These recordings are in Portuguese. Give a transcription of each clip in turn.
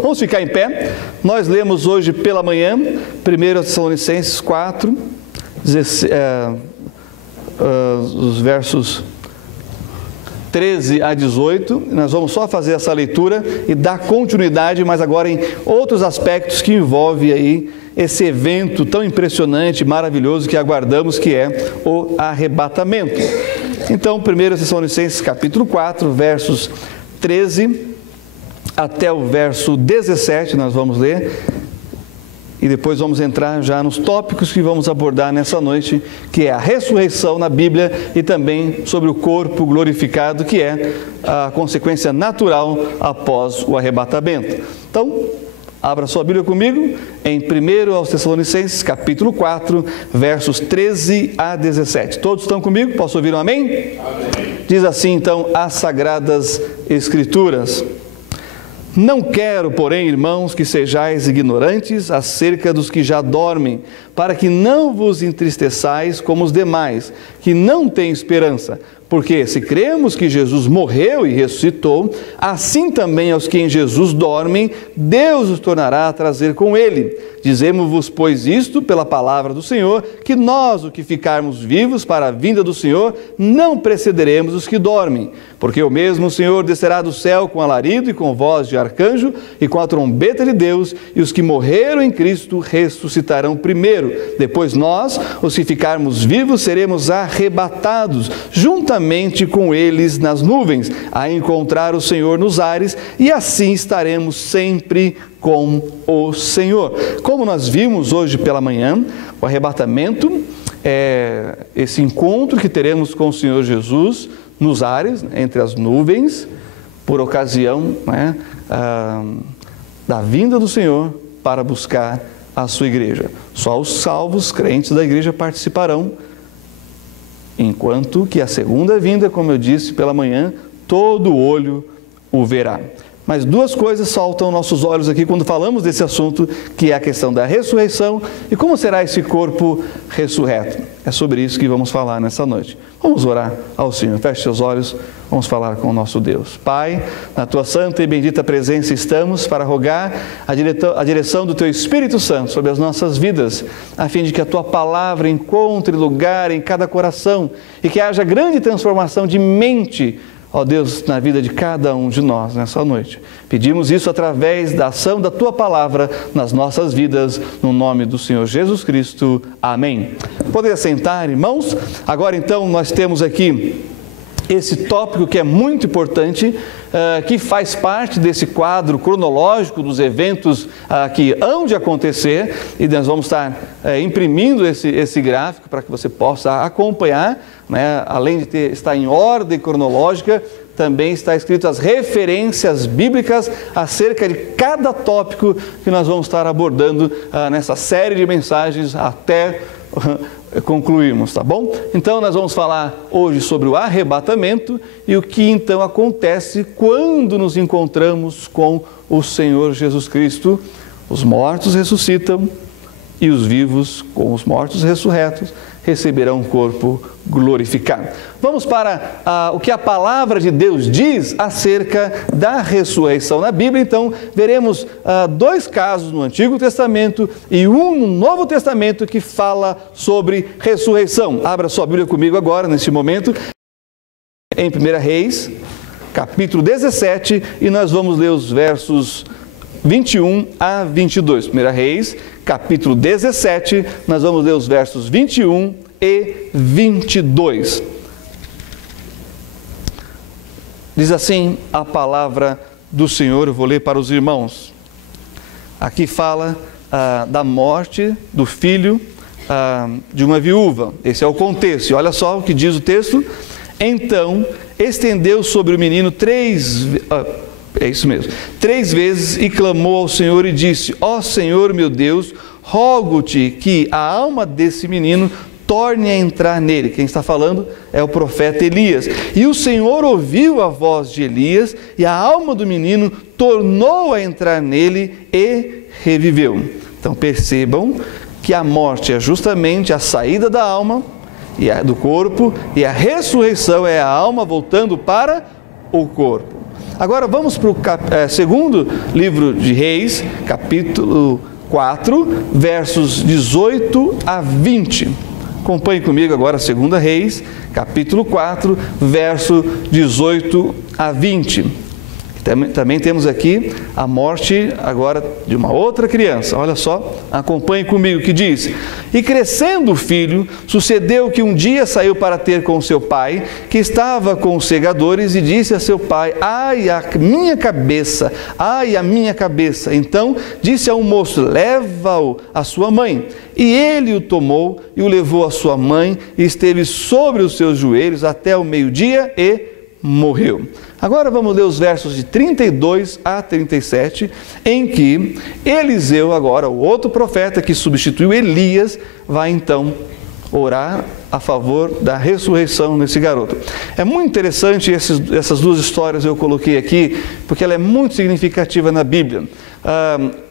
Vamos ficar em pé. Nós lemos hoje pela manhã, 1 Tessalonicenses 4, os versos 13 a 18. Nós vamos só fazer essa leitura e dar continuidade, mas agora em outros aspectos que envolvem aí esse evento tão impressionante, maravilhoso que aguardamos, que é o arrebatamento. Então, 1 Tessalonicenses capítulo 4, versos 13 até o verso 17, nós vamos ler, e depois vamos entrar já nos tópicos que vamos abordar nessa noite, que é a ressurreição na Bíblia e também sobre o corpo glorificado, que é a consequência natural após o arrebatamento. Então, abra sua Bíblia comigo em 1 Tessalonicenses capítulo 4, versos 13 a 17. Todos estão comigo? Posso ouvir um amém? Amém. Diz assim então as Sagradas Escrituras: Não quero, porém, irmãos, que sejais ignorantes acerca dos que já dormem, para que não vos entristeçais como os demais, que não têm esperança. Porque se cremos que Jesus morreu e ressuscitou, assim também aos que em Jesus dormem, Deus os tornará a trazer com Ele. Dizemos-vos, pois, isto pela palavra do Senhor, que nós, o que ficarmos vivos para a vinda do Senhor, não precederemos os que dormem. Porque o mesmo Senhor descerá do céu com alarido e com voz de arcanjo e com a trombeta de Deus, e os que morreram em Cristo ressuscitarão primeiro. Depois nós, os que ficarmos vivos, seremos arrebatados, juntamente com eles nas nuvens, a encontrar o Senhor nos ares, e assim estaremos sempre com o Senhor. Como nós vimos hoje pela manhã, o arrebatamento é esse encontro que teremos com o Senhor Jesus nos ares, entre as nuvens, por ocasião da vinda do Senhor para buscar a sua igreja. Só os salvos crentes da igreja participarão, enquanto que a segunda vinda, como eu disse pela manhã, todo olho o verá. Mas duas coisas saltam aos nossos olhos aqui quando falamos desse assunto, que é a questão da ressurreição e como será esse corpo ressurreto. É sobre isso que vamos falar nessa noite. Vamos orar ao Senhor. Feche seus olhos, vamos falar com o nosso Deus. Pai, na Tua santa e bendita presença estamos para rogar a direção do Teu Espírito Santo sobre as nossas vidas, a fim de que a Tua palavra encontre lugar em cada coração e que haja grande transformação de mente, ó Deus, na vida de cada um de nós nessa noite. Pedimos isso através da ação da Tua palavra nas nossas vidas, no nome do Senhor Jesus Cristo. Amém. Podem sentar, irmãos? Agora então nós temos aqui esse tópico que é muito importante, que faz parte desse quadro cronológico dos eventos que hão de acontecer, e nós vamos estar imprimindo esse gráfico para que você possa acompanhar, né? Além de estar em ordem cronológica, também está escrito as referências bíblicas acerca de cada tópico que nós vamos estar abordando nessa série de mensagens até concluirmos, tá bom? Então nós vamos falar hoje sobre o arrebatamento e o que então acontece quando nos encontramos com o Senhor Jesus Cristo. Os mortos ressuscitam e os vivos, com os mortos ressurretos, receberão um corpo glorificado. Vamos para o que a palavra de Deus diz acerca da ressurreição na Bíblia. Então, veremos dois casos no Antigo Testamento e um no Novo Testamento que fala sobre ressurreição. Abra sua Bíblia comigo agora, neste momento, em 1 Reis, capítulo 17, e nós vamos ler os versos 21 a 22. 1 Reis, capítulo 17, nós vamos ler os versos 21 e 22. Diz assim a palavra do Senhor, eu vou ler para os irmãos. Aqui fala da morte do filho de uma viúva. Esse é o contexto. E olha só o que diz o texto. Então, estendeu sobre o menino três vezes e clamou ao Senhor e disse: Ó Senhor meu Deus, rogo-te que a alma desse menino torne a entrar nele. Quem está falando é o profeta Elias. E o Senhor ouviu a voz de Elias e a alma do menino tornou a entrar nele e reviveu. Então percebam que a morte é justamente a saída da alma e do corpo, e a ressurreição é a alma voltando para o corpo. Agora vamos para o segundo livro de Reis, capítulo 4, versos 18 a 20. Acompanhe comigo agora a 2 Reis, capítulo 4, verso 18 a 20. Também temos aqui a morte agora de uma outra criança. Olha só, acompanhe comigo o que diz. E crescendo o filho, sucedeu que um dia saiu para ter com seu pai, que estava com os segadores, e disse a seu pai: ai, a minha cabeça, ai, a minha cabeça. Então disse a um moço: leva-o à sua mãe. E ele o tomou e o levou à sua mãe, e esteve sobre os seus joelhos até o meio-dia e morreu. Agora vamos ler os versos de 32 a 37, em que Eliseu, agora o outro profeta que substituiu Elias, vai então orar a favor da ressurreição nesse garoto. É muito interessante essas duas histórias eu coloquei aqui, porque ela é muito significativa na Bíblia.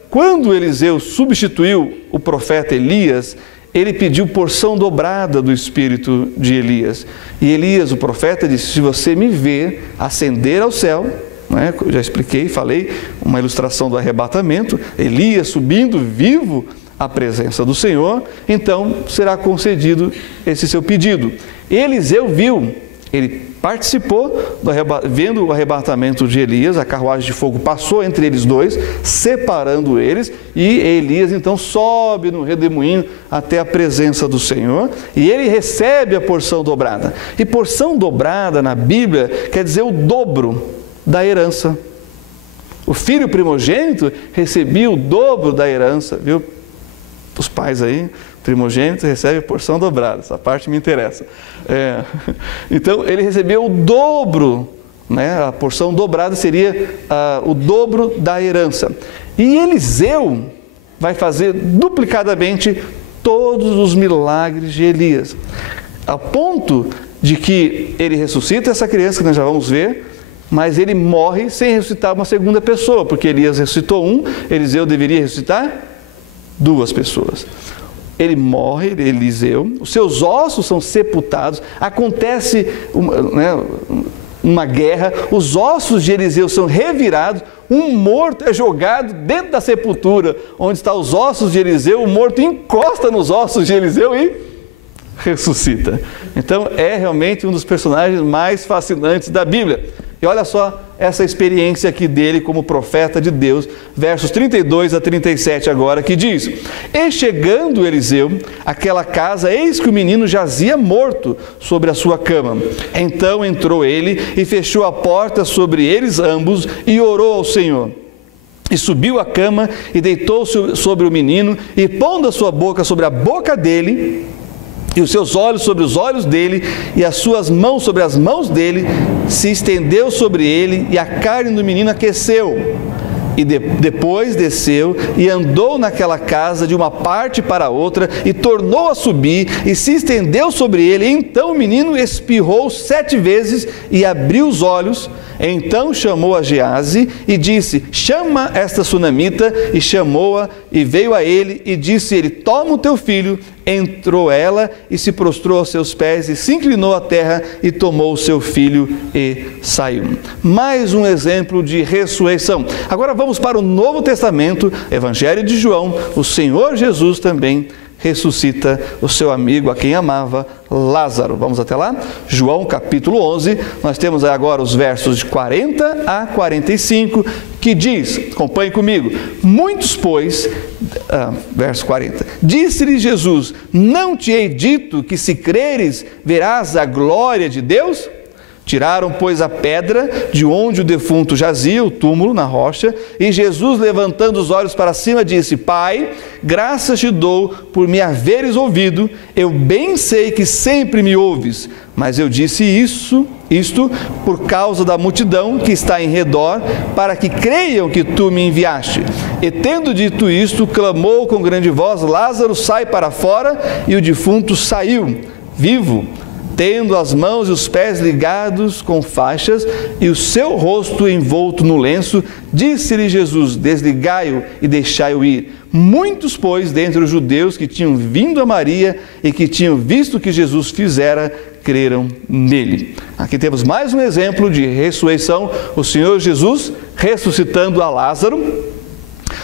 Quando Eliseu substituiu o profeta Elias, ele pediu porção dobrada do espírito de Elias. E Elias, o profeta, disse: se você me ver ascender ao céu, né, já expliquei, falei, uma ilustração do arrebatamento, Elias subindo vivo à presença do Senhor, então será concedido esse seu pedido. Eliseu viu, ele participou, vendo o arrebatamento de Elias, a carruagem de fogo passou entre eles dois, separando eles, e Elias então sobe no redemoinho até a presença do Senhor, e ele recebe a porção dobrada. E porção dobrada na Bíblia quer dizer o dobro da herança. O filho primogênito recebia o dobro da herança, viu? Os pais aí, primogênito recebe porção dobrada, essa parte me interessa. Então, ele recebeu o dobro, né? A porção dobrada seria o dobro da herança. E Eliseu vai fazer duplicadamente todos os milagres de Elias, a ponto de que ele ressuscita essa criança, que nós já vamos ver, mas ele morre sem ressuscitar uma segunda pessoa, porque Elias ressuscitou um, Eliseu deveria ressuscitar duas pessoas. Ele morre, Eliseu, os seus ossos são sepultados, acontece uma guerra, os ossos de Eliseu são revirados, um morto é jogado dentro da sepultura, onde estão os ossos de Eliseu, o morto encosta nos ossos de Eliseu e ressuscita. Então é realmente um dos personagens mais fascinantes da Bíblia. E olha só essa experiência aqui dele como profeta de Deus, versos 32 a 37 agora, que diz: e chegando Eliseu àquela casa, eis que o menino jazia morto sobre a sua cama. Então entrou ele e fechou a porta sobre eles ambos e orou ao Senhor. E subiu à cama e deitou-se sobre o menino, e pondo a sua boca sobre a boca dele, e os seus olhos sobre os olhos dele, e as suas mãos sobre as mãos dele, se estendeu sobre ele, e a carne do menino aqueceu. E depois desceu e andou naquela casa de uma parte para outra, e tornou a subir, e se estendeu sobre ele. Então o menino espirrou 7 vezes e abriu os olhos. Então chamou a Gease e disse: chama esta sunamita. E chamou-a, e veio a ele, e disse ele: toma o teu filho. Entrou ela e se prostrou aos seus pés, e se inclinou à terra, e tomou o seu filho e saiu. Mais um exemplo de ressurreição. Agora vamos para o Novo Testamento, Evangelho de João. O Senhor Jesus também ressuscita o seu amigo, a quem amava, Lázaro. Vamos até lá? João capítulo 11, nós temos agora os versos de 40 a 45, que diz, acompanhe comigo: muitos, pois, verso 40, disse-lhe Jesus: não te hei dito que se creres, verás a glória de Deus? Tiraram, pois, a pedra de onde o defunto jazia, o túmulo na rocha, e Jesus, levantando os olhos para cima, disse: Pai, graças te dou por me haveres ouvido. Eu bem sei que sempre me ouves, mas eu disse isto por causa da multidão que está em redor, para que creiam que tu me enviaste. E tendo dito isto, clamou com grande voz: Lázaro, sai para fora. E o defunto saiu, vivo. tendo as mãos e os pés ligados com faixas e o seu rosto envolto no lenço, disse-lhe Jesus: desligai-o e deixai-o ir. Muitos, pois, dentre os judeus que tinham vindo a Maria e que tinham visto o que Jesus fizera, creram nele. Aqui temos mais um exemplo de ressurreição, o Senhor Jesus ressuscitando a Lázaro.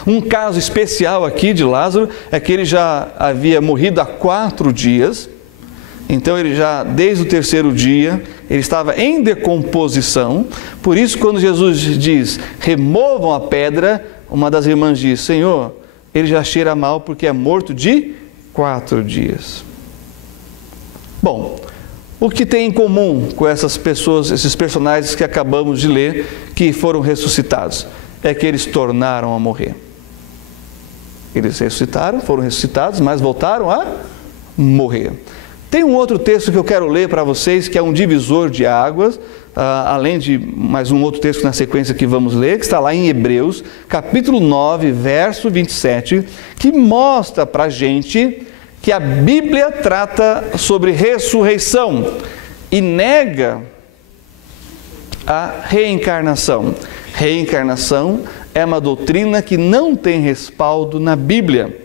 Um caso especial aqui de Lázaro é que ele já havia morrido há 4 dias, então ele já, desde o 3º dia, ele estava em decomposição. Por isso, quando Jesus diz, removam a pedra, uma das irmãs diz, Senhor, ele já cheira mal porque é morto de 4 dias. Bom, o que tem em comum com essas pessoas, esses personagens que acabamos de ler, que foram ressuscitados? É que eles tornaram a morrer. Eles ressuscitaram, foram ressuscitados, mas voltaram a morrer. Tem um outro texto que eu quero ler para vocês, que é um divisor de águas, além de mais um outro texto na sequência que vamos ler, que está lá em Hebreus, capítulo 9, verso 27, que mostra para a gente que a Bíblia trata sobre ressurreição e nega a reencarnação. Reencarnação é uma doutrina que não tem respaldo na Bíblia.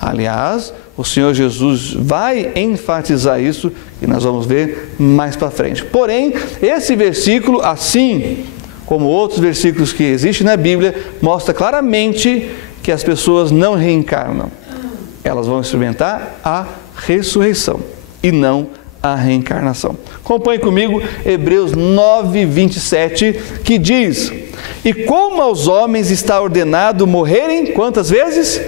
Aliás, o Senhor Jesus vai enfatizar isso e nós vamos ver mais para frente. Porém, esse versículo, assim como outros versículos que existem na Bíblia, mostra claramente que as pessoas não reencarnam. Elas vão experimentar a ressurreição e não a reencarnação. Acompanhe comigo Hebreus 9, 27, que diz: e como aos homens está ordenado morrerem, quantas vezes?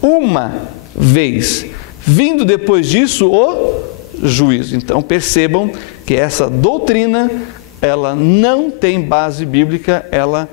Uma vez, vindo depois disso o juízo. Então percebam que essa doutrina, ela não tem base bíblica, ela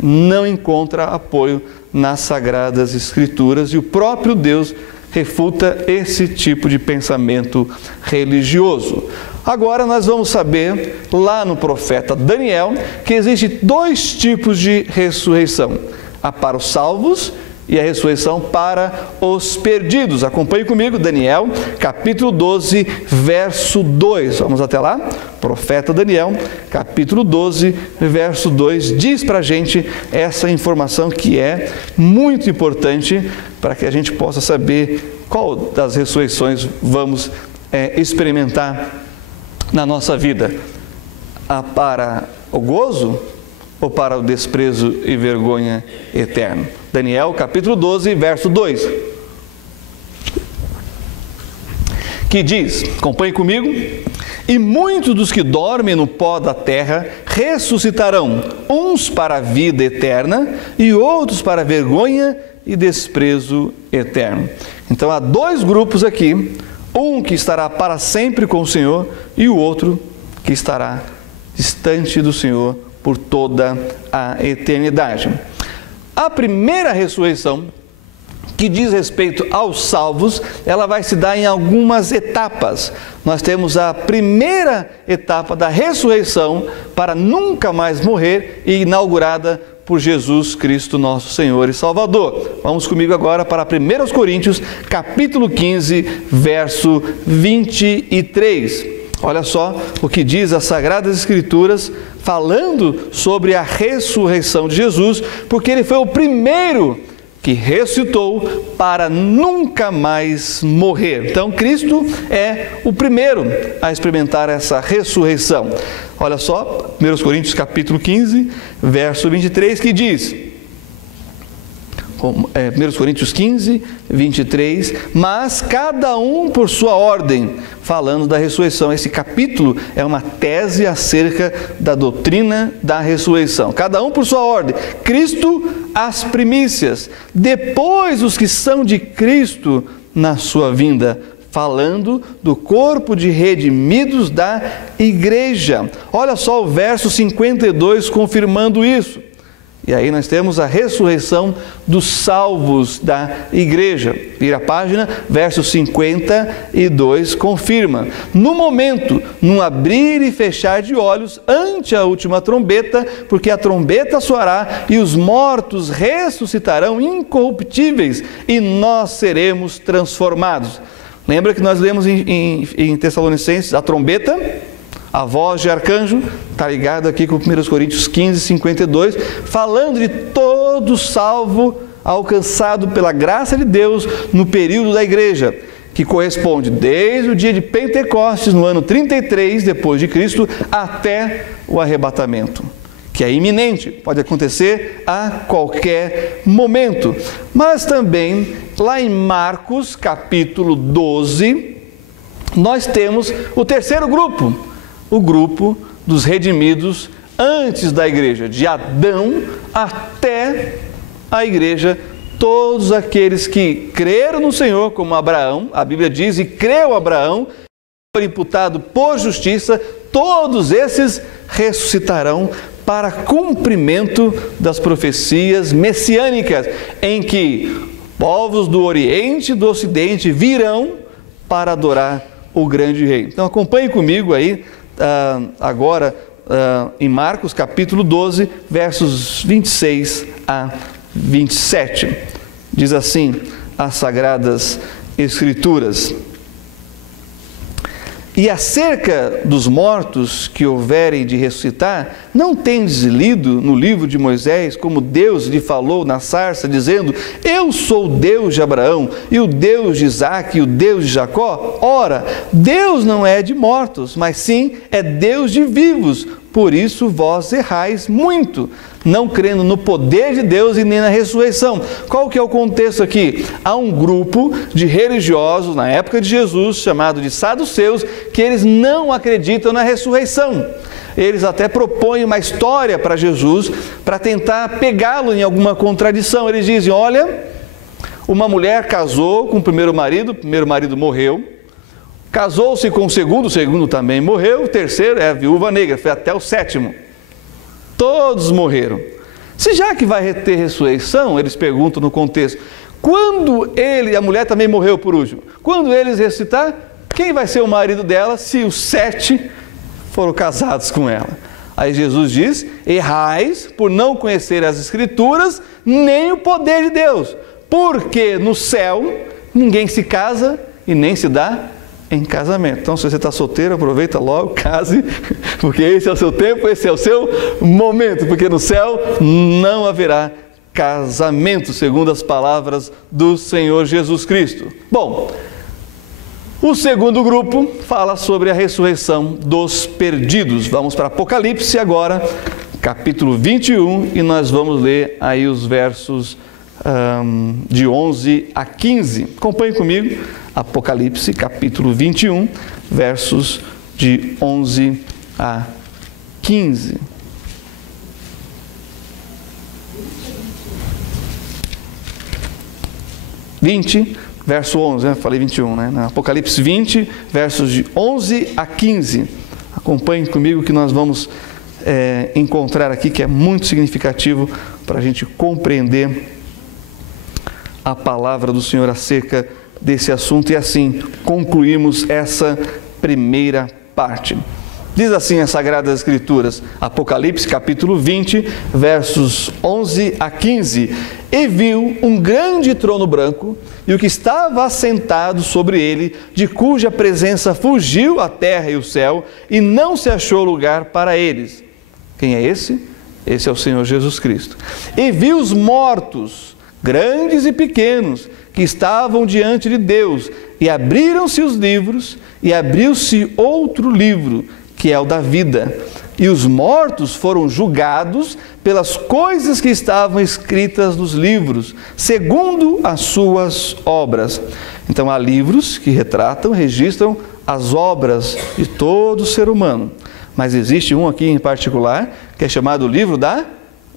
não encontra apoio nas Sagradas Escrituras, e o próprio Deus refuta esse tipo de pensamento religioso. Agora nós vamos saber, lá no profeta Daniel, que existem 2 tipos de ressurreição: a para os salvos e a ressurreição para os perdidos. Acompanhe comigo, Daniel, capítulo 12, verso 2. Vamos até lá? Profeta Daniel, capítulo 12, verso 2, diz para a gente essa informação que é muito importante para que a gente possa saber qual das ressurreições vamos experimentar na nossa vida. Para o gozo ou para o desprezo e vergonha eterno? Daniel, capítulo 12, verso 2. Que diz, acompanhe comigo: e muitos dos que dormem no pó da terra ressuscitarão, uns para a vida eterna e outros para a vergonha e desprezo eterno. Então há 2 grupos aqui, um que estará para sempre com o Senhor e o outro que estará distante do Senhor por toda a eternidade. A primeira ressurreição, que diz respeito aos salvos, ela vai se dar em algumas etapas. Nós temos a primeira etapa da ressurreição para nunca mais morrer, e inaugurada por Jesus Cristo, nosso Senhor e Salvador. Vamos comigo agora para 1 Coríntios, capítulo 15, verso 23. Olha só o que diz as Sagradas Escrituras, falando sobre a ressurreição de Jesus, porque ele foi o primeiro que ressuscitou para nunca mais morrer. Então, Cristo é o primeiro a experimentar essa ressurreição. Olha só, 1 Coríntios capítulo 15, verso 23, que diz, 1 Coríntios 15, 23, mas cada um por sua ordem, falando da ressurreição. Esse capítulo é uma tese acerca da doutrina da ressurreição. Cada um por sua ordem. Cristo, as primícias. Depois os que são de Cristo na sua vinda, falando do corpo de redimidos da igreja. Olha só o verso 52 confirmando isso. E aí nós temos a ressurreição dos salvos da igreja. Vira a página, verso 52 confirma. No momento, num abrir e fechar de olhos, ante a última trombeta, porque a trombeta soará e os mortos ressuscitarão incorruptíveis e nós seremos transformados. Lembra que nós lemos em Tessalonicenses a trombeta, a voz de arcanjo, está ligado aqui com 1 Coríntios 15, 52, falando de todo salvo alcançado pela graça de Deus no período da igreja, que corresponde desde o dia de Pentecostes, no ano 33 depois de Cristo, até o arrebatamento, que é iminente, pode acontecer a qualquer momento. Mas também, lá em Marcos, capítulo 12, nós temos o terceiro grupo, o grupo dos redimidos antes da igreja, de Adão até a igreja, todos aqueles que creram no Senhor, como Abraão, a Bíblia diz, e creu Abraão, foi imputado por justiça, todos esses ressuscitarão para cumprimento das profecias messiânicas, em que povos do Oriente e do Ocidente virão para adorar o grande rei. Então acompanhe comigo aí, agora em Marcos capítulo 12, versos 26 a 27. Diz assim as Sagradas Escrituras: e acerca dos mortos que houverem de ressuscitar, não tendes lido no livro de Moisés, como Deus lhe falou na sarça, dizendo: eu sou o Deus de Abraão, e o Deus de Isaque, e o Deus de Jacó? Ora, Deus não é de mortos, mas sim é Deus de vivos. Por isso vós errais muito, não crendo no poder de Deus e nem na ressurreição. Qual que é o contexto aqui? Há um grupo de religiosos na época de Jesus, chamado de saduceus, que eles não acreditam na ressurreição. Eles até propõem uma história para Jesus, para tentar pegá-lo em alguma contradição. Eles dizem: olha, uma mulher casou com o primeiro marido morreu, casou-se com o segundo também morreu, o terceiro é a viúva negra, foi até o sétimo. Todos morreram. Se já que vai ter ressurreição, eles perguntam no contexto, quando a mulher também morreu por último, quando eles ressuscitar, quem vai ser o marido dela se os 7 foram casados com ela? Aí Jesus diz: errais por não conhecer as Escrituras, nem o poder de Deus, porque no céu ninguém se casa e nem se dá em casamento. Então, se você está solteiro, aproveita logo, case, porque esse é o seu tempo, esse é o seu momento, porque no céu não haverá casamento, segundo as palavras do Senhor Jesus Cristo. Bom, o segundo grupo fala sobre a ressurreição dos perdidos. Vamos para Apocalipse agora, capítulo 21, e nós vamos ler aí os versos de 11 a 15. Acompanhe comigo, Apocalipse, capítulo 21, versos de 11 a 15. Verso 11, né? Falei 21, né? Apocalipse 20, versos de 11 a 15. Acompanhe comigo que nós vamos encontrar aqui, que é muito significativo para a gente compreender a palavra do Senhor acerca desse assunto, e assim concluímos essa primeira parte. Diz assim as Sagradas Escrituras, Apocalipse capítulo 20, versos 11 a 15. E viu um grande trono branco, e o que estava assentado sobre ele, de cuja presença fugiu a terra e o céu, e não se achou lugar para eles. Quem é esse? Esse é o Senhor Jesus Cristo. E viu os mortos, grandes e pequenos, que estavam diante de Deus, e abriram-se os livros, e abriu-se outro livro, que é o da vida. E os mortos foram julgados pelas coisas que estavam escritas nos livros, segundo as suas obras. Então há livros que retratam, registram as obras de todo ser humano. Mas existe um aqui em particular, que é chamado o livro da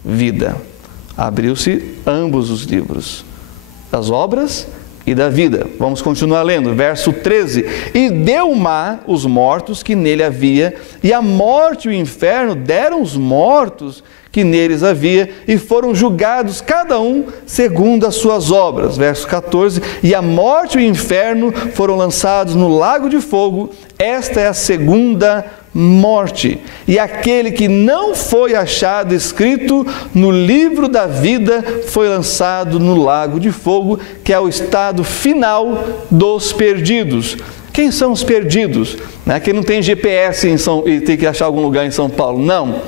vida. Abriu-se ambos os livros, das obras e da vida. Vamos continuar lendo, verso 13. E deu o mar os mortos que nele havia, e a morte e o inferno deram os mortos que neles havia, e foram julgados cada um segundo as suas obras. Verso 14. E a morte e o inferno foram lançados no lago de fogo. Esta é a segunda morte. E aquele que não foi achado escrito no livro da vida foi lançado no lago de fogo, que é o estado final dos perdidos. Quem são os perdidos? Não é quem não tem GPS e tem que achar algum lugar em São Paulo. Não.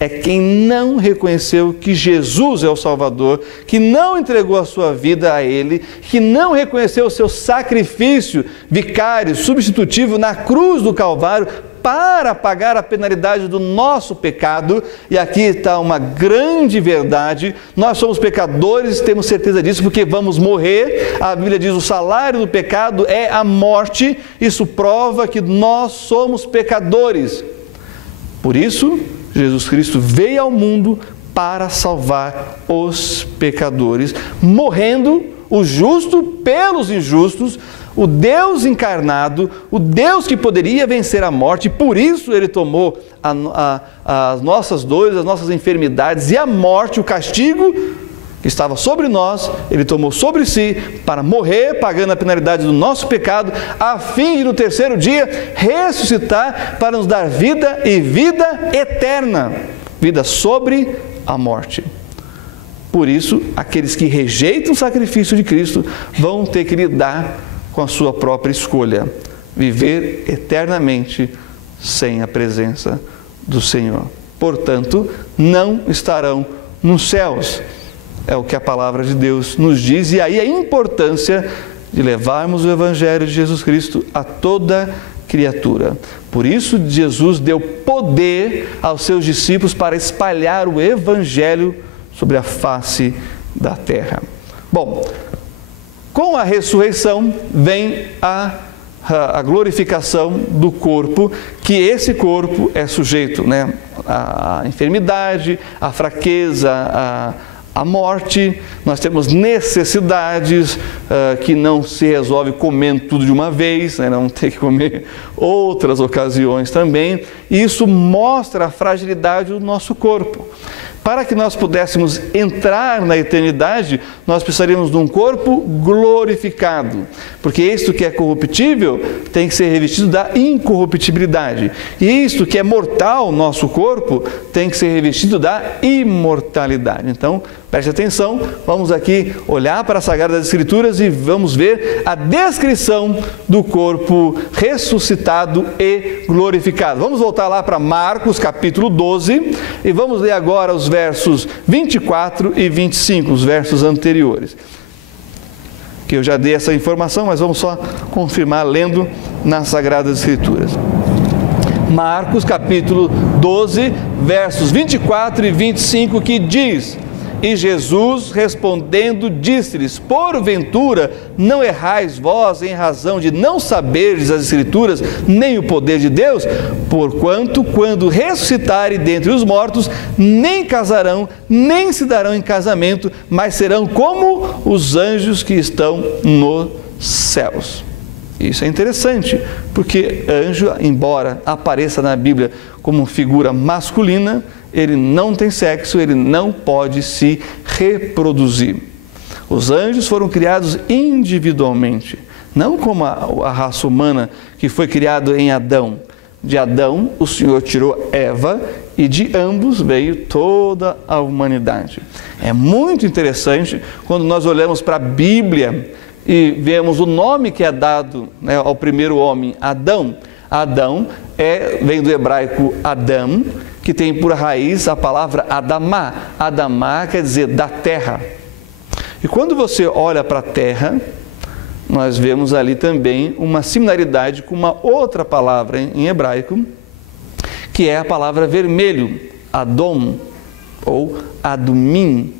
É quem não reconheceu que Jesus é o Salvador, que não entregou a sua vida a Ele, que não reconheceu o seu sacrifício vicário, substitutivo na cruz do Calvário para pagar a penalidade do nosso pecado. E aqui está uma grande verdade: nós somos pecadores, temos certeza disso, porque vamos morrer. A Bíblia diz: o salário do pecado é a morte. Isso prova que nós somos pecadores. Por isso, Jesus Cristo veio ao mundo para salvar os pecadores, morrendo o justo pelos injustos, o Deus encarnado, o Deus que poderia vencer a morte. Por isso Ele tomou as nossas dores, as nossas enfermidades e a morte, o castigo que estava sobre nós, Ele tomou sobre si para morrer, pagando a penalidade do nosso pecado, a fim de no terceiro dia ressuscitar para nos dar vida e vida eterna, vida sobre a morte. Por isso, aqueles que rejeitam o sacrifício de Cristo vão ter que lidar com a sua própria escolha, viver eternamente sem a presença do Senhor. Portanto, não estarão nos céus. É o que a palavra de Deus nos diz, e aí a importância de levarmos o Evangelho de Jesus Cristo a toda criatura. Por isso, Jesus deu poder aos seus discípulos para espalhar o Evangelho sobre a face da terra. Bom, com a ressurreição vem a glorificação do corpo, que esse corpo é sujeito, né, à enfermidade, à fraqueza, à morte. Nós temos necessidades que não se resolve comendo tudo de uma vez, né? Não ter que comer outras ocasiões também. E isso mostra a fragilidade do nosso corpo. Para que nós pudéssemos entrar na eternidade, nós precisaríamos de um corpo glorificado, porque isto que é corruptível tem que ser revestido da incorruptibilidade, e isto que é mortal, nosso corpo, tem que ser revestido da imortalidade. Então, preste atenção, vamos aqui olhar para as Sagradas Escrituras e vamos ver a descrição do corpo ressuscitado e glorificado. Vamos voltar lá para Marcos capítulo 12 e vamos ler agora os versos 24 e 25, os versos anteriores. Que eu já dei essa informação, mas vamos só confirmar lendo nas Sagradas Escrituras. Marcos capítulo 12, versos 24 e 25, que diz: E Jesus respondendo disse-lhes: Porventura não errais vós em razão de não saberdes as Escrituras, nem o poder de Deus? Porquanto, quando ressuscitarem dentre os mortos, nem casarão, nem se darão em casamento, mas serão como os anjos que estão nos céus. Isso é interessante, porque anjo, embora apareça na Bíblia como figura masculina, ele não tem sexo, ele não pode se reproduzir. Os anjos foram criados individualmente, não como a raça humana que foi criada em Adão. De Adão, o Senhor tirou Eva e de ambos veio toda a humanidade. É muito interessante quando nós olhamos para a Bíblia e vemos o nome que é dado, né, ao primeiro homem, Adão. Adão vem do hebraico Adam, que tem por raiz a palavra Adamá. Adamá quer dizer da terra. E quando você olha para a terra, nós vemos ali também uma similaridade com uma outra palavra em hebraico, que é a palavra vermelho, Adom, ou Adumim.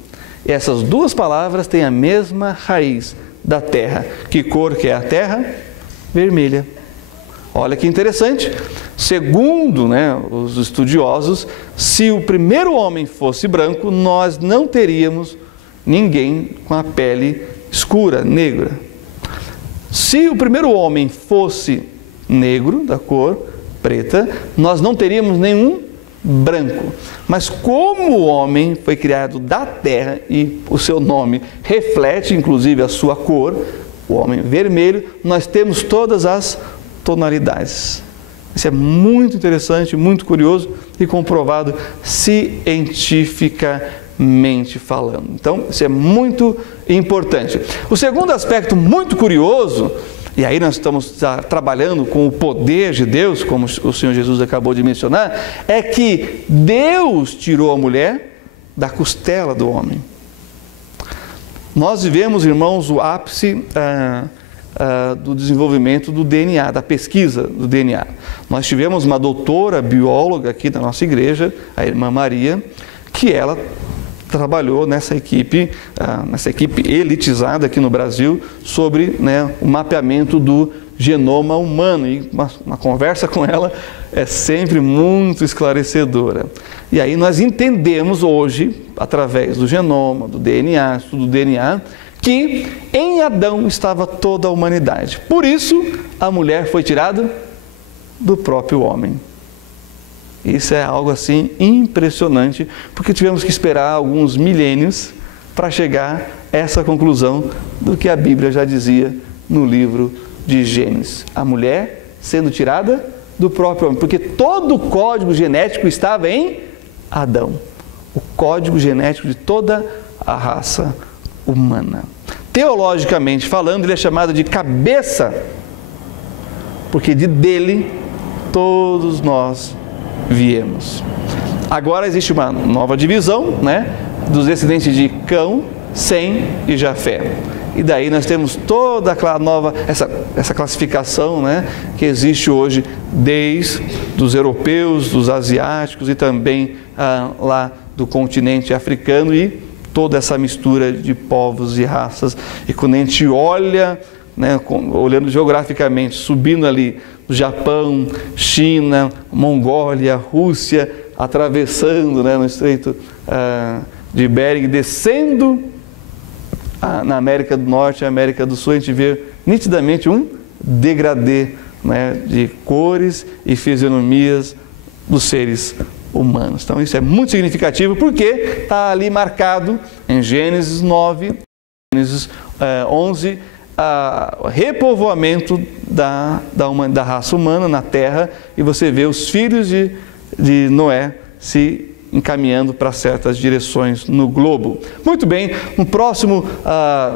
E essas duas palavras têm a mesma raiz, da terra. Que cor que é a terra? Vermelha. Olha que interessante. Segundo, né, os estudiosos, se o primeiro homem fosse branco, nós não teríamos ninguém com a pele escura, negra. Se o primeiro homem fosse negro, da cor preta, nós não teríamos nenhum branco. Mas como o homem foi criado da terra e o seu nome reflete inclusive a sua cor, o homem vermelho, nós temos todas as tonalidades. Isso é muito interessante, muito curioso e comprovado cientificamente falando. Então, isso é muito importante. O segundo aspecto muito curioso, e aí nós estamos trabalhando com o poder de Deus, como o Senhor Jesus acabou de mencionar, é que Deus tirou a mulher da costela do homem. Nós vivemos, irmãos, o ápice do desenvolvimento do DNA, da pesquisa do DNA. Nós tivemos uma doutora bióloga aqui da nossa igreja, a irmã Maria, que ela trabalhou nessa equipe elitizada aqui no Brasil, sobre, o mapeamento do genoma humano, e uma conversa com ela é sempre muito esclarecedora. E aí nós entendemos hoje, através do genoma, do DNA, estudo do DNA, que em Adão estava toda a humanidade. Por isso, a mulher foi tirada do próprio homem. Isso é algo assim impressionante, porque tivemos que esperar alguns milênios para chegar a essa conclusão do que a Bíblia já dizia no livro de Gênesis. A mulher sendo tirada do próprio homem, porque todo o código genético estava em Adão. O código genético de toda a raça humana. Teologicamente falando, ele é chamado de cabeça, porque dele todos nós viemos. Agora existe uma nova divisão, dos descendentes de Cão, Sem e Jafé. E daí nós temos toda aquela nova, essa classificação, que existe hoje desde os europeus, dos asiáticos e também lá do continente africano, e toda essa mistura de povos e raças. E quando a gente olha, olhando geograficamente, subindo ali do Japão, China, Mongólia, Rússia, atravessando no Estreito de Bering, descendo na América do Norte e América do Sul, a gente vê nitidamente um degradê de cores e fisionomias dos seres humanos. Então isso é muito significativo, porque está ali marcado em Gênesis 9, Gênesis 11, o repovoamento da raça humana na terra, e você vê os filhos de Noé se encaminhando para certas direções no globo. Muito bem, no próximo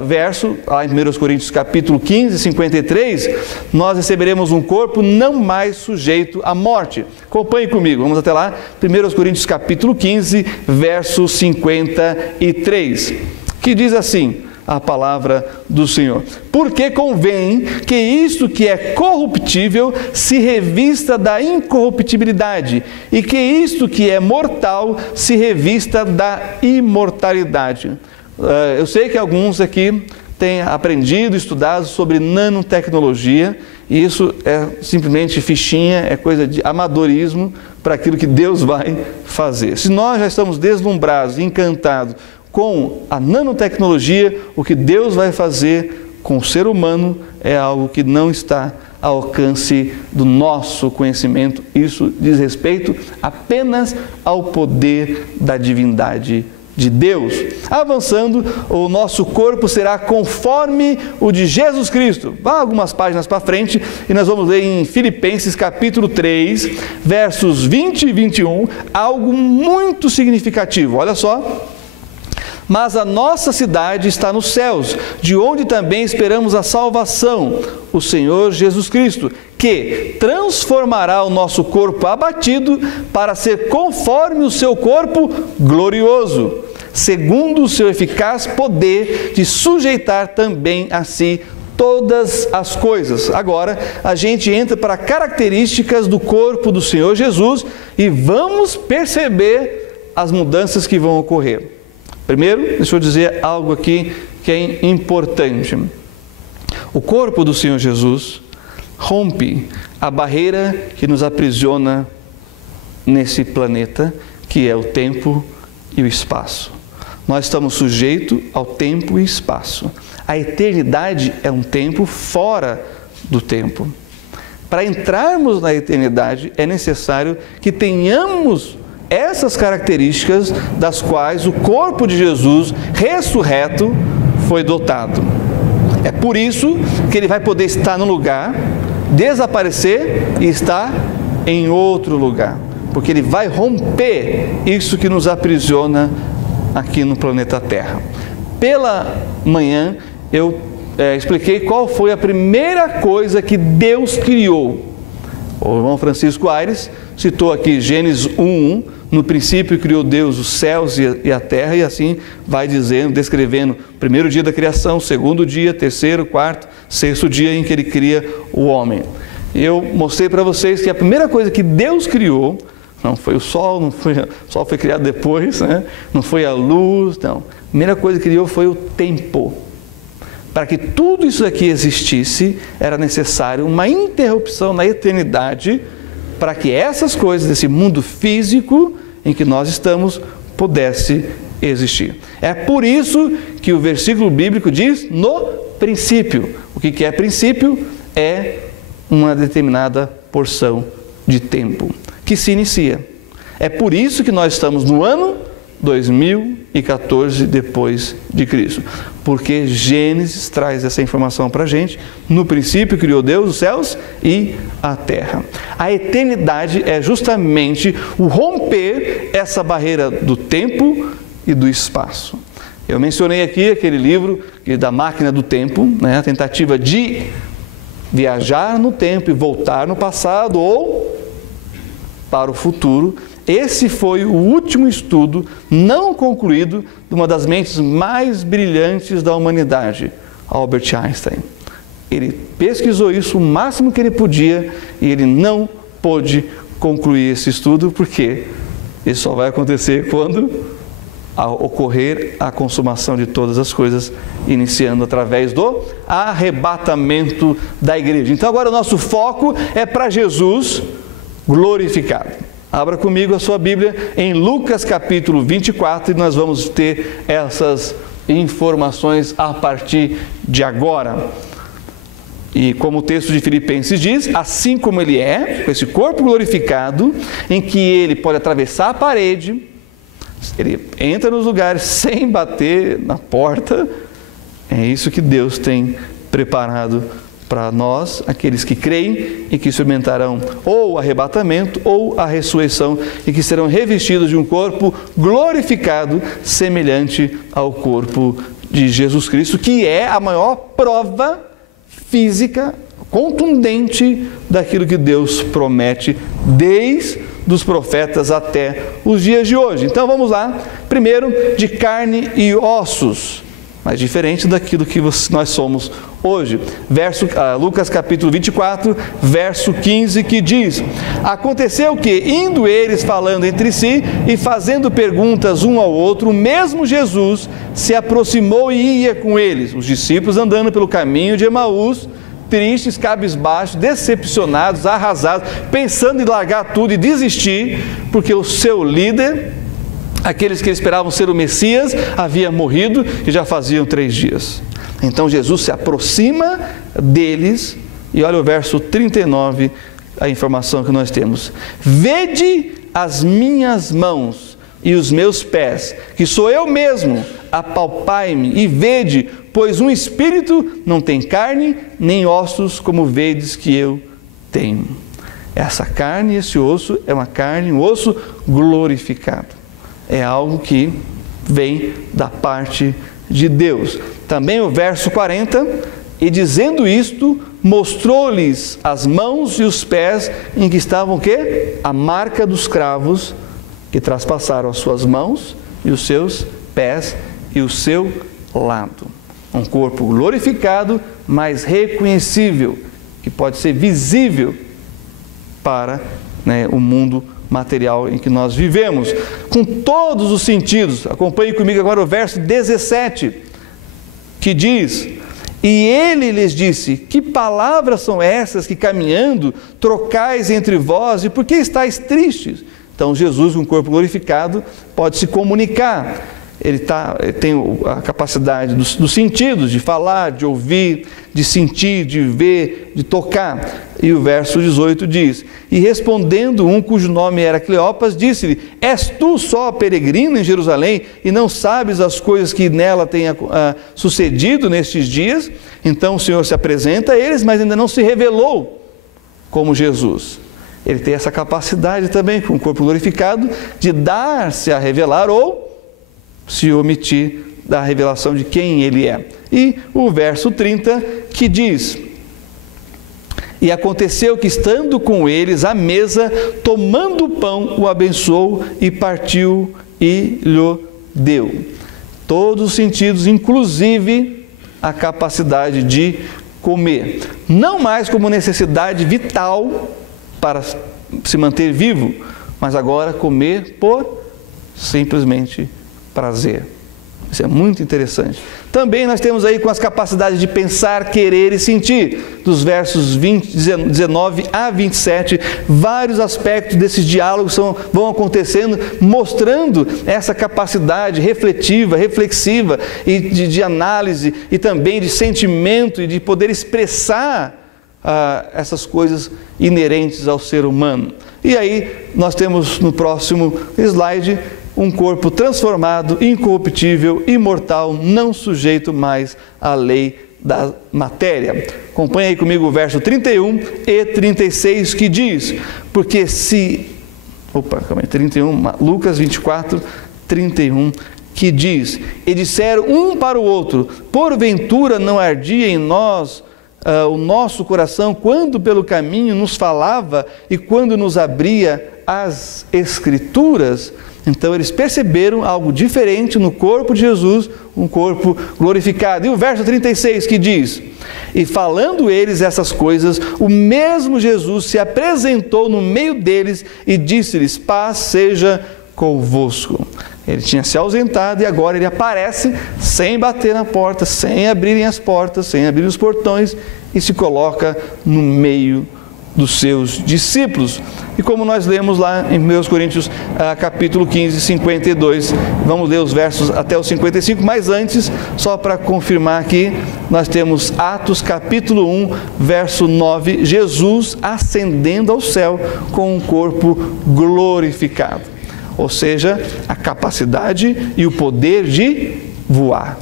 verso, lá em 1 Coríntios capítulo 15, 53, nós receberemos um corpo não mais sujeito à morte. Acompanhe comigo, vamos até lá, 1 Coríntios capítulo 15, verso 53, que diz assim a palavra do Senhor: porque convém que isto que é corruptível se revista da incorruptibilidade, e que isto que é mortal se revista da imortalidade. Eu sei que alguns aqui têm aprendido, estudado sobre nanotecnologia, e isso é simplesmente fichinha, é coisa de amadorismo para aquilo que Deus vai fazer. Se nós já estamos deslumbrados, encantados com a nanotecnologia, o que Deus vai fazer com o ser humano é algo que não está ao alcance do nosso conhecimento. Isso diz respeito apenas ao poder da divindade de Deus. Avançando, o nosso corpo será conforme o de Jesus Cristo. Vá algumas páginas para frente e nós vamos ler em Filipenses capítulo 3, versos 20 e 21, algo muito significativo. Olha só: mas a nossa cidade está nos céus, de onde também esperamos a salvação, o Senhor Jesus Cristo, que transformará o nosso corpo abatido para ser conforme o seu corpo glorioso, segundo o seu eficaz poder de sujeitar também a si todas as coisas. Agora a gente entra para características do corpo do Senhor Jesus e vamos perceber as mudanças que vão ocorrer. Primeiro, deixa eu dizer algo aqui que é importante. O corpo do Senhor Jesus rompe a barreira que nos aprisiona nesse planeta, que é o tempo e o espaço. Nós estamos sujeitos ao tempo e espaço. A eternidade é um tempo fora do tempo. Para entrarmos na eternidade, é necessário que tenhamos essas características das quais o corpo de Jesus ressurreto foi dotado. É por isso que ele vai poder estar no lugar, desaparecer e estar em outro lugar, porque Ele vai romper isso que nos aprisiona aqui no planeta Terra. Pela manhã eu expliquei qual foi a primeira coisa que Deus criou. O irmão Francisco Aires citou aqui Gênesis 1:1, no princípio criou Deus os céus e a terra, e assim vai dizendo, descrevendo o primeiro dia da criação, segundo dia, terceiro, quarto, sexto dia em que Ele cria o homem. E eu mostrei para vocês que a primeira coisa que Deus criou, não foi o sol, o sol foi criado depois, né? Não foi a luz, não. A primeira coisa que criou foi o tempo. Para que tudo isso aqui existisse, era necessário uma interrupção na eternidade, para que essas coisas desse mundo físico em que nós estamos pudesse existir. É por isso que o versículo bíblico diz no princípio. O que é princípio? É uma determinada porção de tempo que se inicia. É por isso que nós estamos no ano 2014 depois de Cristo, porque Gênesis traz essa informação para a gente. No princípio criou Deus os céus e a terra. A eternidade é justamente o romper essa barreira do tempo e do espaço. Eu mencionei aqui aquele livro da Máquina do Tempo, né? A tentativa de viajar no tempo e voltar no passado ou para o futuro. Esse foi o último estudo não concluído de uma das mentes mais brilhantes da humanidade, Albert Einstein. Ele pesquisou isso o máximo que ele podia e ele não pôde concluir esse estudo, porque isso só vai acontecer quando ocorrer a consumação de todas as coisas, iniciando através do arrebatamento da igreja. Então agora o nosso foco é para Jesus glorificado. Abra comigo a sua Bíblia em Lucas capítulo 24 e nós vamos ter essas informações a partir de agora. E como o texto de Filipenses diz, assim como Ele é, com esse corpo glorificado, em que Ele pode atravessar a parede, Ele entra nos lugares sem bater na porta, é isso que Deus tem preparado para nós, aqueles que creem e que experimentarão ou o arrebatamento ou a ressurreição e que serão revestidos de um corpo glorificado semelhante ao corpo de Jesus Cristo, que é a maior prova física contundente daquilo que Deus promete desde os profetas até os dias de hoje. Então vamos lá, primeiro de carne e ossos, mas diferente daquilo que nós somos hoje. Lucas capítulo 24, verso 15, que diz: aconteceu que, indo eles falando entre si e fazendo perguntas um ao outro, o mesmo Jesus se aproximou e ia com eles, os discípulos andando pelo caminho de Emaús, tristes, cabisbaixos, decepcionados, arrasados, pensando em largar tudo e desistir, porque o seu líder, aqueles que esperavam ser o Messias, havia morrido e já faziam 3 dias. Então Jesus se aproxima deles e olha o verso 39, a informação que nós temos: vede as minhas mãos e os meus pés, que sou eu mesmo, apalpai-me e vede, pois um espírito não tem carne nem ossos, como vedes que eu tenho. Essa carne, esse osso, é uma carne, um osso glorificado. É algo que vem da parte de Deus. Também o verso 40, e dizendo isto, mostrou-lhes as mãos e os pés em que estavam o quê? A marca dos cravos que traspassaram as suas mãos e os seus pés e o seu lado. Um corpo glorificado, mas reconhecível, que pode ser visível para o mundo material em que nós vivemos, com todos os sentidos. Acompanhe comigo agora o verso 17, que diz: e ele lhes disse, que palavras são essas que caminhando trocais entre vós, e por que estáis tristes? Então Jesus, com o corpo glorificado, pode se comunicar. Ele tem a capacidade dos sentidos, de falar, de ouvir, de sentir, de ver, de tocar. E o verso 18 diz: e respondendo um cujo nome era Cleopas, disse-lhe: és tu só peregrino em Jerusalém e não sabes as coisas que nela tenha sucedido nestes dias? Então o Senhor se apresenta a eles, mas ainda não se revelou como Jesus. ele tem essa capacidade também, com o corpo glorificado, de dar-se a revelar ou se omitir da revelação de quem ele é. E o verso 30 que diz: e aconteceu que, estando com eles à mesa, tomando o pão, o abençoou e partiu e lhe deu. Todos os sentidos, inclusive a capacidade de comer. Não mais como necessidade vital para se manter vivo, mas agora comer por simplesmente prazer. Isso é muito interessante. Também nós temos aí com as capacidades de pensar, querer e sentir, dos versos 19 a 27, vários aspectos desses diálogos vão acontecendo, mostrando essa capacidade refletiva, reflexiva, e de análise, e também de sentimento, e de poder expressar essas coisas inerentes ao ser humano. E aí nós temos no próximo slide um corpo transformado, incorruptível, imortal, não sujeito mais à lei da matéria. Acompanhe aí comigo o verso 31 e 36 que diz: porque se... 31, Lucas 24, 31, que diz: e disseram um para o outro, porventura não ardia em nós o nosso coração quando pelo caminho nos falava e quando nos abria as Escrituras? Então eles perceberam algo diferente no corpo de Jesus, um corpo glorificado. E o verso 36 que diz: e falando eles essas coisas, o mesmo Jesus se apresentou no meio deles e disse-lhes: paz seja convosco. Ele tinha se ausentado e agora ele aparece sem bater na porta, sem abrirem as portas, sem abrir os portões, e se coloca no meio dos seus discípulos. E como nós lemos lá em 1 Coríntios capítulo 15, 52, vamos ler os versos até os 55, mas antes, só para confirmar aqui, nós temos Atos capítulo 1, verso 9, Jesus ascendendo ao céu com um corpo glorificado, ou seja, a capacidade e o poder de voar.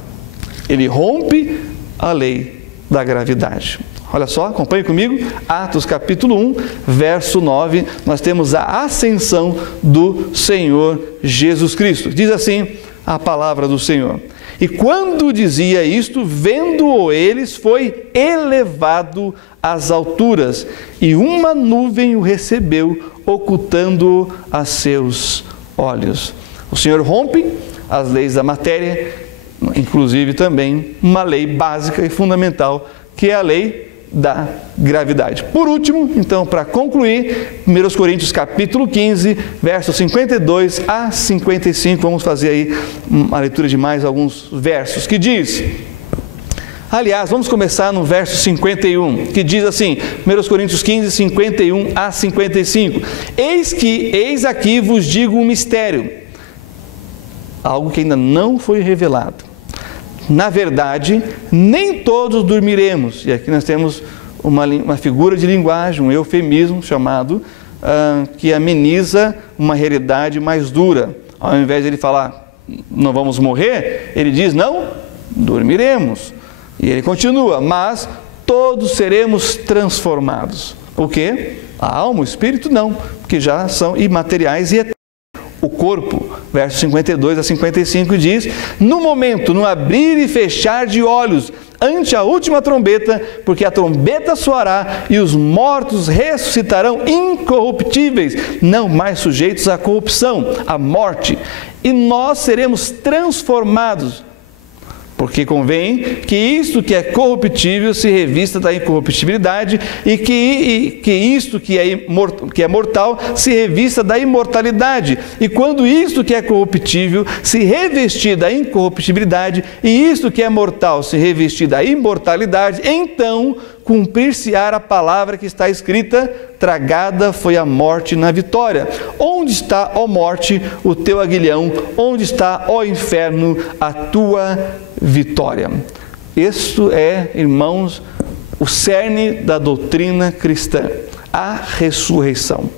Ele rompe a lei da gravidade. Olha só, acompanhe comigo, Atos capítulo 1, verso 9, nós temos a ascensão do Senhor Jesus Cristo. Diz assim a palavra do Senhor: e quando dizia isto, vendo-o eles, foi elevado às alturas, e uma nuvem o recebeu, ocultando-o a seus olhos. O Senhor rompe as leis da matéria, inclusive também uma lei básica e fundamental, que é a lei da gravidade. Por último, então, para concluir, 1 Coríntios capítulo 15, versos 52 a 55, vamos fazer aí uma leitura de mais alguns versos, que diz... Aliás, vamos começar no verso 51, que diz assim, 1 Coríntios 15, 51 a 55. Eis aqui vos digo um mistério, algo que ainda não foi revelado. Na verdade, nem todos dormiremos. E aqui nós temos uma figura de linguagem, um eufemismo chamado, que ameniza uma realidade mais dura. Ao invés de ele falar, não vamos morrer, ele diz, não, dormiremos. E ele continua, mas todos seremos transformados. O quê? A alma, o espírito não, porque já são imateriais e eternos. O corpo, versos 52 a 55 diz, no momento, no abrir e fechar de olhos, ante a última trombeta, porque a trombeta soará e os mortos ressuscitarão incorruptíveis, não mais sujeitos à corrupção, à morte, e nós seremos transformados. Porque convém que isto que é corruptível se revista da incorruptibilidade e que isto que é mortal se revista da imortalidade. E quando isto que é corruptível se revestir da incorruptibilidade e isto que é mortal se revestir da imortalidade, então cumprir-se-á a palavra que está escrita, tragada foi a morte na vitória. Onde está, ó morte, o teu aguilhão? Onde está, ó inferno, a tua vitória? Isto é, irmãos, o cerne da doutrina cristã, a ressurreição.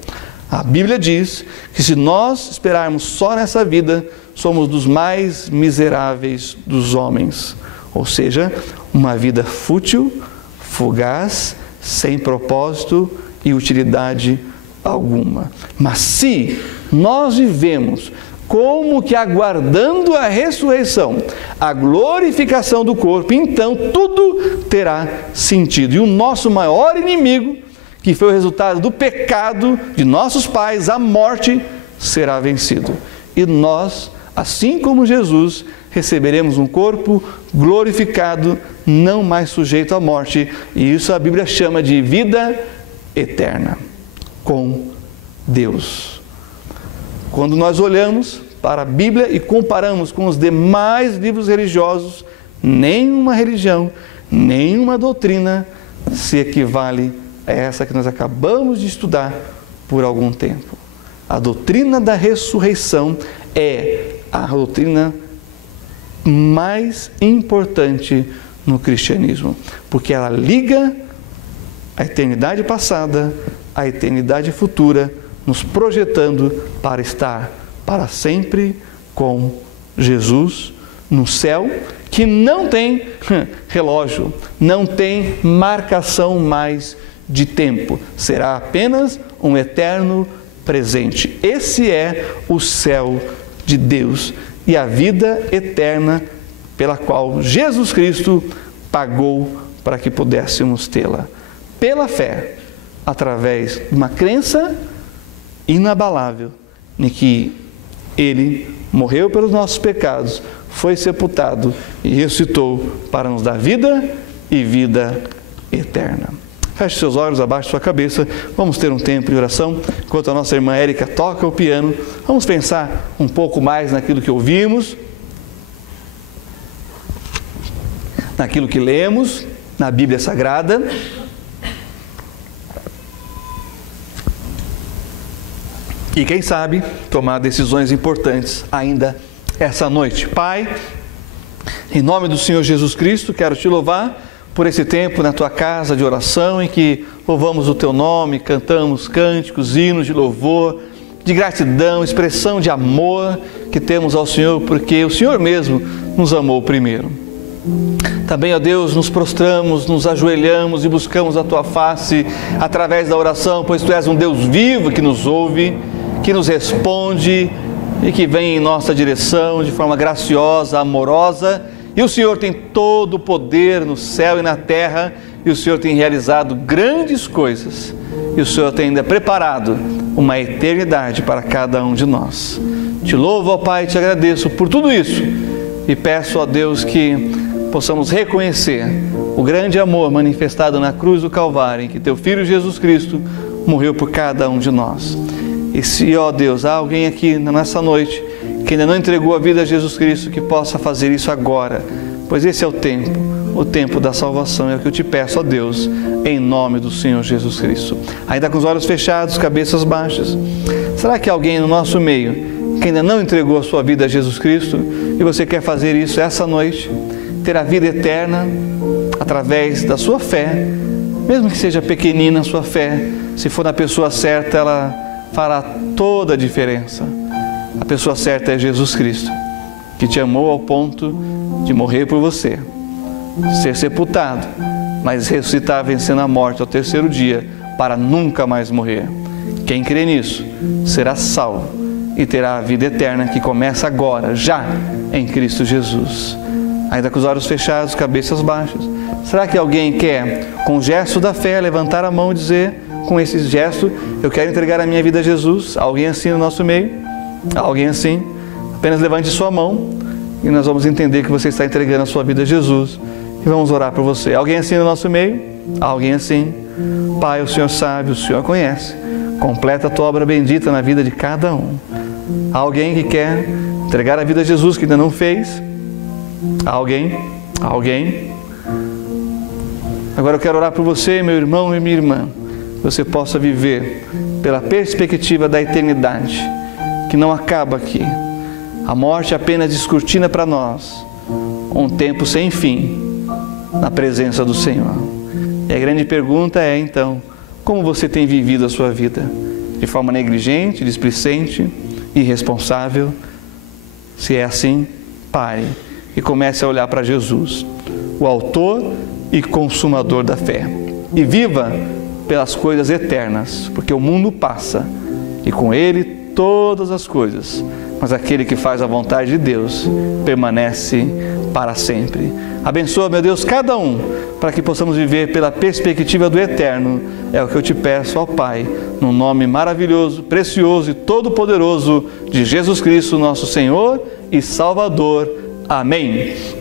A Bíblia diz que se nós esperarmos só nessa vida, somos dos mais miseráveis dos homens. Ou seja, uma vida fútil, fugaz, sem propósito e utilidade alguma. Mas se nós vivemos como que aguardando a ressurreição, a glorificação do corpo, então tudo terá sentido. E o nosso maior inimigo, que foi o resultado do pecado de nossos pais, a morte, será vencido. E nós, assim como Jesus, receberemos um corpo glorificado, não mais sujeito à morte. E isso a Bíblia chama de vida eterna com Deus. Quando nós olhamos para a Bíblia e comparamos com os demais livros religiosos, nenhuma religião, nenhuma doutrina se equivale a essa que nós acabamos de estudar por algum tempo. A doutrina da ressurreição é a doutrina mais importante no cristianismo, porque ela liga a eternidade passada à eternidade futura, nos projetando para estar para sempre com Jesus no céu, que não tem relógio, não tem marcação mais de tempo, será apenas um eterno presente. Esse é o céu de Deus e a vida eterna pela qual Jesus Cristo pagou para que pudéssemos tê-la. Pela fé, através de uma crença inabalável em que Ele morreu pelos nossos pecados, foi sepultado e ressuscitou para nos dar vida e vida eterna. Feche seus olhos, abaixe sua cabeça, vamos ter um tempo de oração, enquanto a nossa irmã Érica toca o piano, vamos pensar um pouco mais naquilo que ouvimos, naquilo que lemos na Bíblia Sagrada. E quem sabe, tomar decisões importantes ainda essa noite. Pai, em nome do Senhor Jesus Cristo, quero te louvar por esse tempo na tua casa de oração, em que louvamos o teu nome, cantamos cânticos, hinos de louvor, de gratidão, expressão de amor que temos ao Senhor, porque o Senhor mesmo nos amou primeiro. Também, ó Deus, nos prostramos, nos ajoelhamos e buscamos a tua face através da oração, pois tu és um Deus vivo que nos ouve, que nos responde e que vem em nossa direção de forma graciosa, amorosa. E o Senhor tem todo o poder no céu e na terra, e o Senhor tem realizado grandes coisas, e o Senhor tem ainda preparado uma eternidade para cada um de nós. Te louvo, ó Pai, e te agradeço por tudo isso, e peço a Deus que possamos reconhecer o grande amor manifestado na cruz do Calvário, em que teu Filho Jesus Cristo morreu por cada um de nós. E se, ó Deus, há alguém aqui nessa noite que ainda não entregou a vida a Jesus Cristo, que possa fazer isso agora, pois esse é o tempo da salvação, é o que eu te peço, ó Deus, em nome do Senhor Jesus Cristo. Ainda com os olhos fechados, cabeças baixas, será que alguém no nosso meio que ainda não entregou a sua vida a Jesus Cristo e você quer fazer isso essa noite, ter a vida eterna através da sua fé, mesmo que seja pequenina a sua fé, se for na pessoa certa, ela fará toda a diferença. A pessoa certa é Jesus Cristo, que te amou ao ponto de morrer por você, ser sepultado, mas ressuscitar vencendo a morte ao terceiro dia, para nunca mais morrer. Quem crê nisso será salvo e terá a vida eterna que começa agora, já em Cristo Jesus. Ainda com os olhos fechados, cabeças baixas, será que alguém quer, com o gesto da fé, levantar a mão e dizer, com esse gesto, eu quero entregar a minha vida a Jesus? Alguém assim no nosso meio? Alguém assim? Apenas levante sua mão e nós vamos entender que você está entregando a sua vida a Jesus e vamos orar por você. Alguém assim no nosso meio? Alguém assim? Pai, o Senhor sabe, o Senhor conhece. Completa a tua obra bendita na vida de cada um. Alguém que quer entregar a vida a Jesus que ainda não fez? Alguém? Alguém? Agora eu quero orar por você, meu irmão e minha irmã, que você possa viver pela perspectiva da eternidade, que não acaba aqui. A morte apenas descortina para nós um tempo sem fim na presença do Senhor. E a grande pergunta é, então, como você tem vivido a sua vida? De forma negligente, displicente, irresponsável? Se é assim, pare e comece a olhar para Jesus, o autor e consumador da fé, e viva pelas coisas eternas, porque o mundo passa e com ele todas as coisas, mas aquele que faz a vontade de Deus permanece para sempre. Abençoa, meu Deus, cada um, para que possamos viver pela perspectiva do eterno. É o que eu te peço, ó Pai, no nome maravilhoso, precioso e todo-poderoso de Jesus Cristo, nosso Senhor e Salvador. Amém.